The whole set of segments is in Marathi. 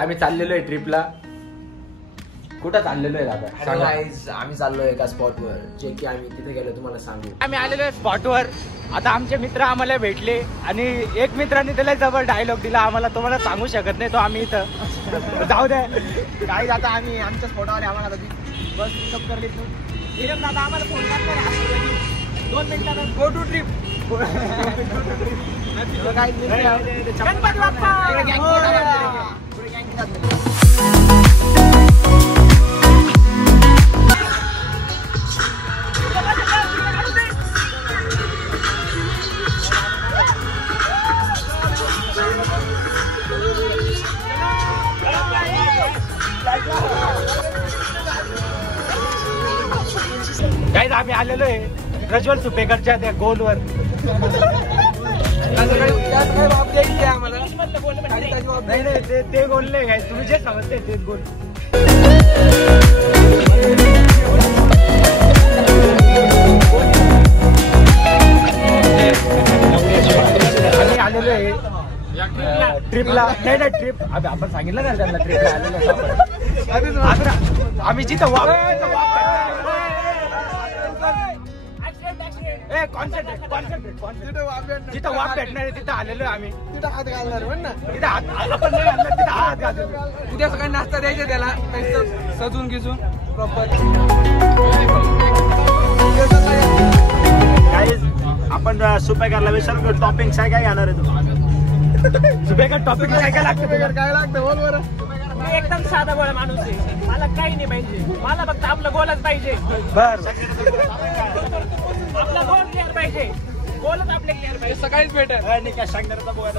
आम्ही चाललेलो आहे ट्रिपला. कुठं चाललेलो आहे दादा? गाईज आम्ही चाललोय एका स्पॉटवर जे की आम्ही तिथे गेलो तुम्हाला सांगू. आम्ही आलेलो आहे स्पॉटवर. आता आमचे मित्र आम्हाला भेटले आणि एक मित्रांनी त्याला जवळ डायलॉग दिला आम्हाला, तो मला सांगू शकत नाही तो आम्ही इथं जाऊ द्या. काही आता आम्ही आमच्या स्पॉटवर आम्हाला बस पिकअप करली तू दादा आम्हाला फोन करणार 2 मिनिटात go to trip. Ganpati Bappa. Guys आम्ही आलेलो आहे प्रज्वल सुपेकरच्या त्या गोलवर. नाही ते गोल नाही गाईज, तुम्ही जे समजते तेच गोल. आम्ही आलेलो आहे ट्रिपला. नाही ट्रिप आपण सांगितलं ना त्यांना ट्रिपला आलेलो. आम्ही जिथं जिथं वाप भेटणार आहे तिथं आलेलो आहे आम्ही. तिथं हात घालणार म्हण ना. तिथं आपण नाही घालणार, तिथं हात घालतो. उद्या सकाळी नाश्ता द्यायचा त्याला सजून घिजून प्रॉपर. आपण सुपेकरला विचार टॉपिंग काय काय घेणार आहे तू? सुपेकर टॉपिक काय लागतं? काय लागतं बोल बरं. मी एकदम साधा गोळा माणूस आहे, मला काही नाही पाहिजे, मला फक्त आपलं गोलच पाहिजे. बर आपला गोल क्लिअर पाहिजे, गोलच आपले क्लिअर पाहिजे. सकाळीच भेटेल.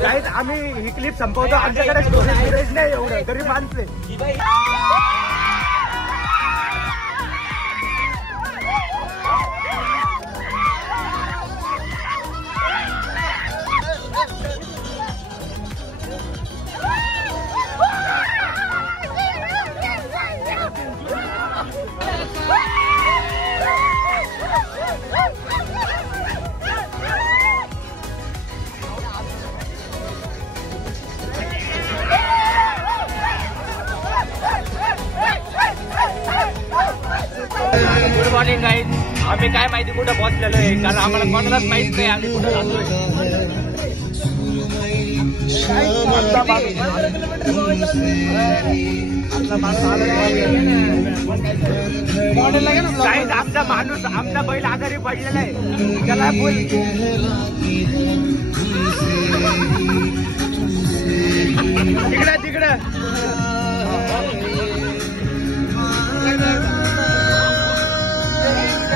गाईज आम्ही ही क्लिप संपवतो. आमच्याकडे स्टोरेज नाही एवढं तरी मानते. Good morning guys. आम्ही काय माहिती कुठं पोहोचलेलो आहे, कारण आम्हाला कोणालाच माहित नाही आम्ही कुठं जातोय. गाईज आमचा माणूस आमचा बैल आजारी पडलेला आहे, त्याला बोल. तिकडं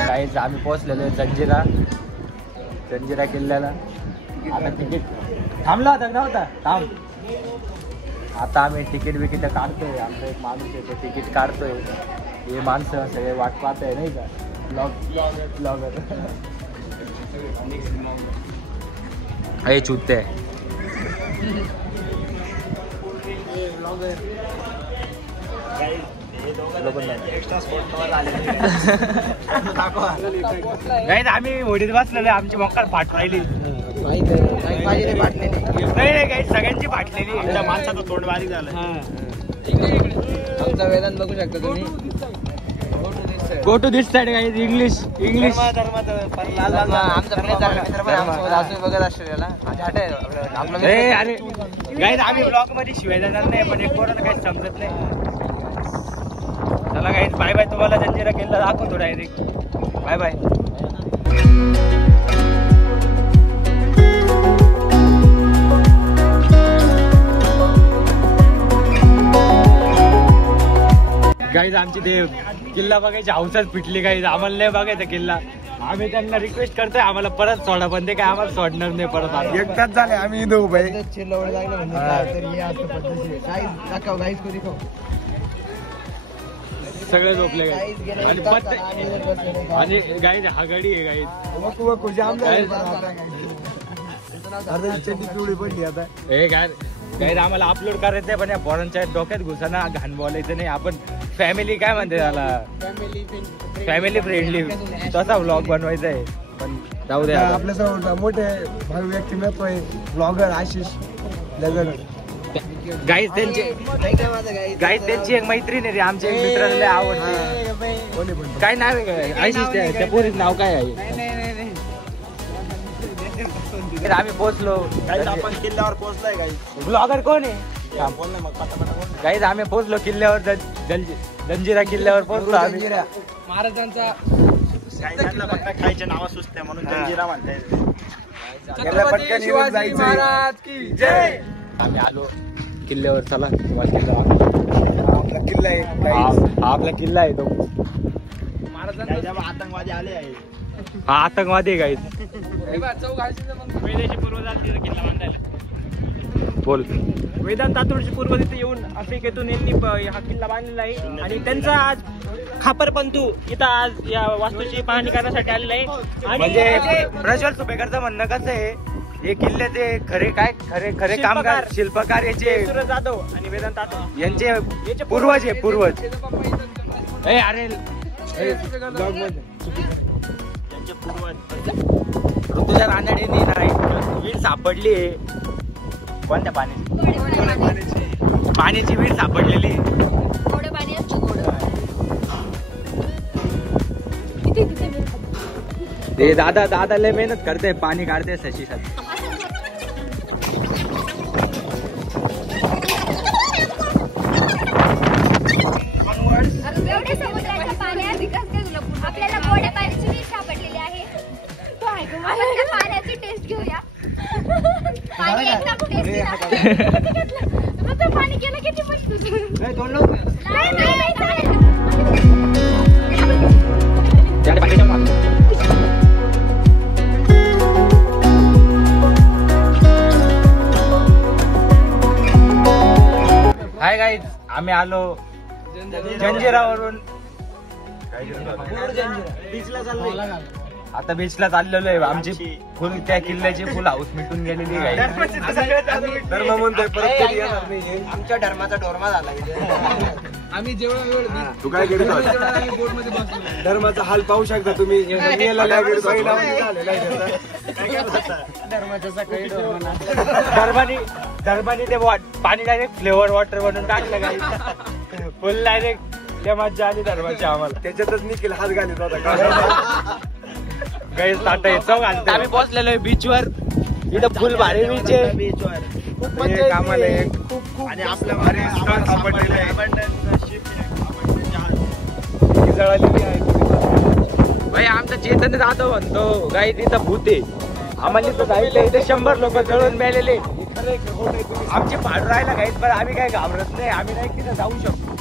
गाईज आम्ही पोहोचलेलो आहे जंजिरा किल्ल्याला. आता तिकीट थांबला होता नव्हता थांब. आता आम्ही तिकीट बिकीट काढतोय. आमचा एक माणूस आहे तो तिकीट काढतोय. हे माणसं सगळे वाट पाहतोय नाही का, ब्लॉगर हे चुकते. गाईज आम्ही होडीत बसलेलो. आमची मोकार फाट राहिली. नाही गाईज सगळ्यांची फाटलेली. आमच्या माणसाचं तोंड बारीक झालं. आमचा वेदांत बघू शकता तुम्ही. Go to this side guys. English आमचा बघत असतो त्याला. अरे गाईज आम्ही ब्लॉग मध्ये शिवाय जाणार नाही, पण एक पोरांना काही समजत नाही. चला गाईज बाय बाय. तुम्हाला जंजिरा किल्ला दाखवतो डायरेक्ट. Bye bye. गाईज आमची ते किल्ला बघायची हौसच पिटली. गाईज आम्हाला नाही बघायचा किल्ला. आम्ही त्यांना रिक्वेस्ट करतोय आम्हाला परत सोडा, पण ते काय आम्हाला सोडणार नाही परत. एकटाच झाले आम्ही इथं उभे. सगळे झोपले गाईज. आणि गाईज हा गाडी आहे गाईज. हे गाईज आम्हाला अपलोड करायचं आहे, पण या पोरांच्या डोक्यात घुसाना घाण बोलायचं नाही. आपण फॅमिली काय म्हणते त्याला, फॅमिली फ्रेंडली तसा व्लॉग बनवायचा आहे. पण जाऊ द्या. आपल्यासमोर मोठे भावी व्यक्तिमत्व आहे ब्लॉगर आशिष लगन. गाईज त्यांची एक मैत्रीण आहे रे, आमच्या एक मित्राला लय आवडते. काय नाव आहे आशिष त्या पोरीचं नाव काय आहे? आम्ही पोहोचलो. आपण किल्ल्यावर पोहोचलोय गाईज. ब्लॉगर कोण आहे? गाईज आम्ही पोहोचलो किल्ल्यावर, जंजिरा किल्ल्यावर पोहोचलो आम्ही. महाराजांचा त्यांना फक्त खायचे नाव सुचते म्हणून जंजिरा म्हणताय. छत्रपती शिवाजी महाराज की जय. आम्ही आलो किल्ल्यावर. चला आपला किल्ला आहे. आपला किल्ला आहे तो. जेव्हा आतंकवादी आले आहे. हा आतंकवादी आहे गाईज. वेदाची पूर्वजात तिथं किल्ला बांधायला. बोल. वेदांत तातोडची पूर्व तिथे येऊन आफ्रिकेतून यांनी हा किल्ला बांधलेला आहे आणि त्यांचा आज खापरपंथू इथं आज या वास्तूची पाहणी करण्यासाठी आलेला आहे. आणि म्हणजे प्रज्वल सुपेकरचं म्हणणं कसं आहे, हे किल्ल्याचे खरे कामगार शिल्पकार याचे सूरज जाधव आणि वेदांत तातोड यांचे पूर्वज आहे. पूर्वज अरे त्यांचे पूर्वज ऋतुजा रानडेंनी नाही वीर सापडली आहे. कोणत्या पाण्याची वीर सापडलेली. ते दादा लय मेहनत करते, पाणी काढते सशीसाठी. एवढ्या समुद्राच्या पाण्यात आपल्याला गोड्या पाण्याची वीज सापडलेली आहे. आपण त्या पाण्याची टेस्ट घेऊया. पाणी एकदम टेस्टी आहे. पाणी केलं किती मस्त. हाय गाईज, आम्ही आलो जंजिरावरून. आता बीचला चाललेलो आहे. आमची फुल त्या किल्ल्याची फुल हाऊस मिटून गेलेली आहे. धर्म म्हणतोय परत कधी येणार नाही. आमच्या धर्माचा डोरमा झाला. आम्ही जेवढा तू काय करत बोटमध्ये बसलो. धर्माचा हाल पाहू शकता तुम्ही. धर्माने ते पाणी डायरेक्ट फ्लेवर वॉटर बनवून टाकलं काही. फुल डायरेक्ट त्या मज्जा आली धर्माची आम्हाला. त्याच्यातच निखिल हात घालत होता. गाईस ताटा चौक घालतो. आम्ही पोहोचलेलो आहे बीचवर. इथं फुल भारी बीच आहे. बीचवर कामाला खूप आणि आपल्या भारी स्थळ सापडलेलं आहे. भाई आमचा चेतन जाधव म्हणतो गाई तिथं भूत आहे. आम्हाला इथं जायचं इथे 100 लोक जळून मेलेले. आमचे पाडू राहायला गाईत, पण आम्ही काय घाबरत नाही. आम्ही नाही तिथं जाऊ शकतो.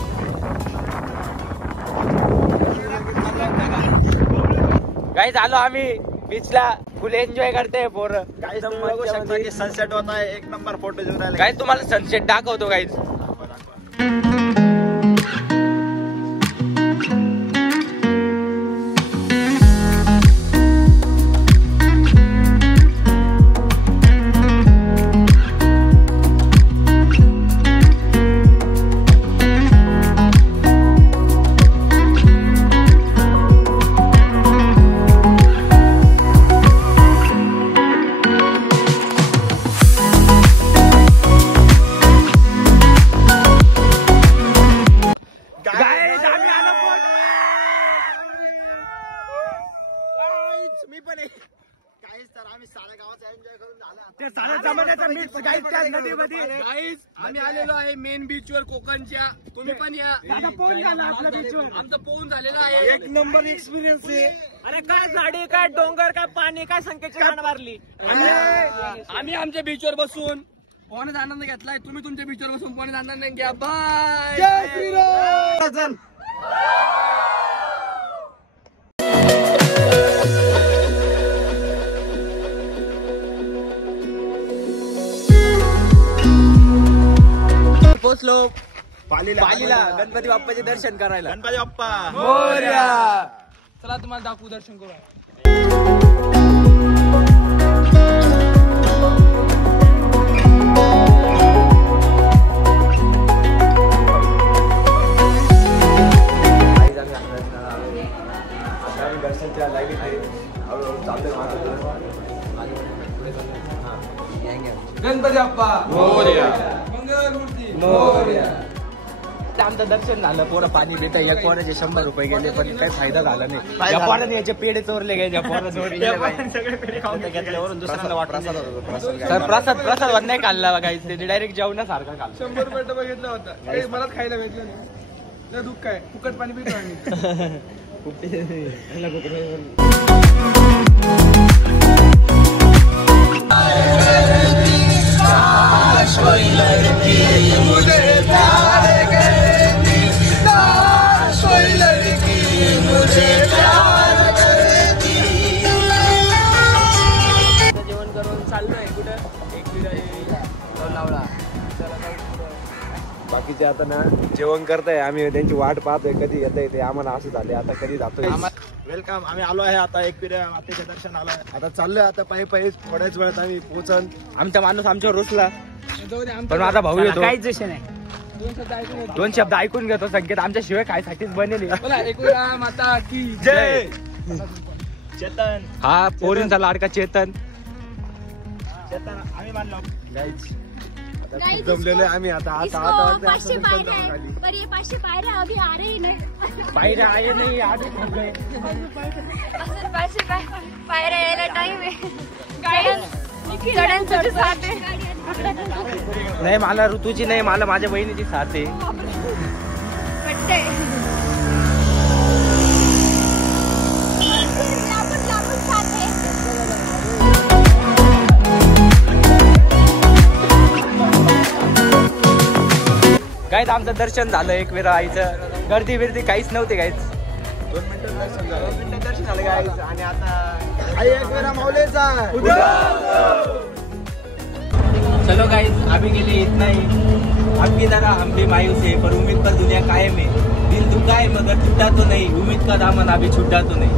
गाईज आलो आम्ही बीचला. फुल एन्जॉय करते पोरं. गाईज तुम्ही बघू शकता की सनसेट होत आहे. एक नंबर फोटो घेऊन राहिले. गाईज तुम्हाला सनसेट दाखवतो गाईज. आम्ही आलेलो आहे मेन बीच वर कोकणच्या. तुम्ही पण या. आपल्या बीचवर आमचं पोहून झालेलं आहे. एक नंबर एक्सपिरियन्स आहे. अरे काय झाडी, काय डोंगर, काय पाणी, काय संख्येची रान मारली. आम्ही आमच्या बीचवर बसून पोहण्याचा आनंद घेतलाय. तुम्ही तुमच्या बीचवर बसून पोहण्याचा आनंद घ्या. बाय. जय श्रीराम. पोचलो पालीला गणपती बाप्पाचे दर्शन करायला. गणपती बाप्पा मोरया. चला तुम्हाला दाखवू. दर्शन करू. दर्शनच्या लाईनीत आहे. गणपती बाप्पा मोरया. मंगल आमचं दर्शन झालं, पोरं पाणी देत, या पोराचे 100 रुपये गेले पण काही फायदा झाला नाही. या पोराने याचे पेढे चोरले गेले, सगळे पेढे खाऊन घेतल्यावरून दुसऱ्यांना वाटत सर प्रसाद नाही खाल्ला काही, ते डायरेक्ट जेवणासारखा खाल्ला. 100 रुपये डबा घेतला होता, काही मला खायला भेटलं नाही. लय दुःख काय, फुकट पाणी पितो आम्ही. जेवण करून चाललोय कुठं बाकीचे आता ना जेवण करताय, आम्ही त्यांची वाट पाहतोय कधी येतंय ते. आम्हाला असं झाले आता कधी जातोय. वेलकम. आम्ही आलो आहे आता एकविरा मातेचे दर्शन आलोय. आता चाललोय आता पायी पायी, थोड्याच वेळात आम्ही पोहोचन. आमचा माणूस आमच्यावर रुसला, पण माझा भाऊ येतो. काहीच विषय नाही. 2 शब्द ऐकून घेतो. संकेत आमच्या शिवाय काय साठीच बनेल. बोला एकविरा माता की जय. चेतन हा पोरींचा लाडका चेतन. आम्ही मानलो. Guys, जमलेलो आहे आम्ही आता. इसको आता 500 पायऱ्या आहे, पर ये 500 पायऱ्या अभी आ रही नहीं. पायरे आले नाही, आधी थांबलोय. अजून 500 पायऱ्या यायला टाइम आहे. चढण साथ आहे. नाही मला ऋतूची नाही, मला माझ्या बहिणीची साथ आहे. पटते. लांबून साथ आहे. काय आमचं दर्शन झालं एकविरा आईचं. गर्दी बिर्दी काहीच नव्हती काहीच. 2 मिनिटं दर्शन झालं guys. आणि आता आई एकविरा माऊलीचा चलो गाइस, अभी के लिए इतना ही. आपकी तरह हम भी मायूस है, पर उम्मीद पर दुनिया कायम है. दिल दुखा है मगर टूटा तो नहीं, उम्मीद का दामन अभी छूटा तो नहीं.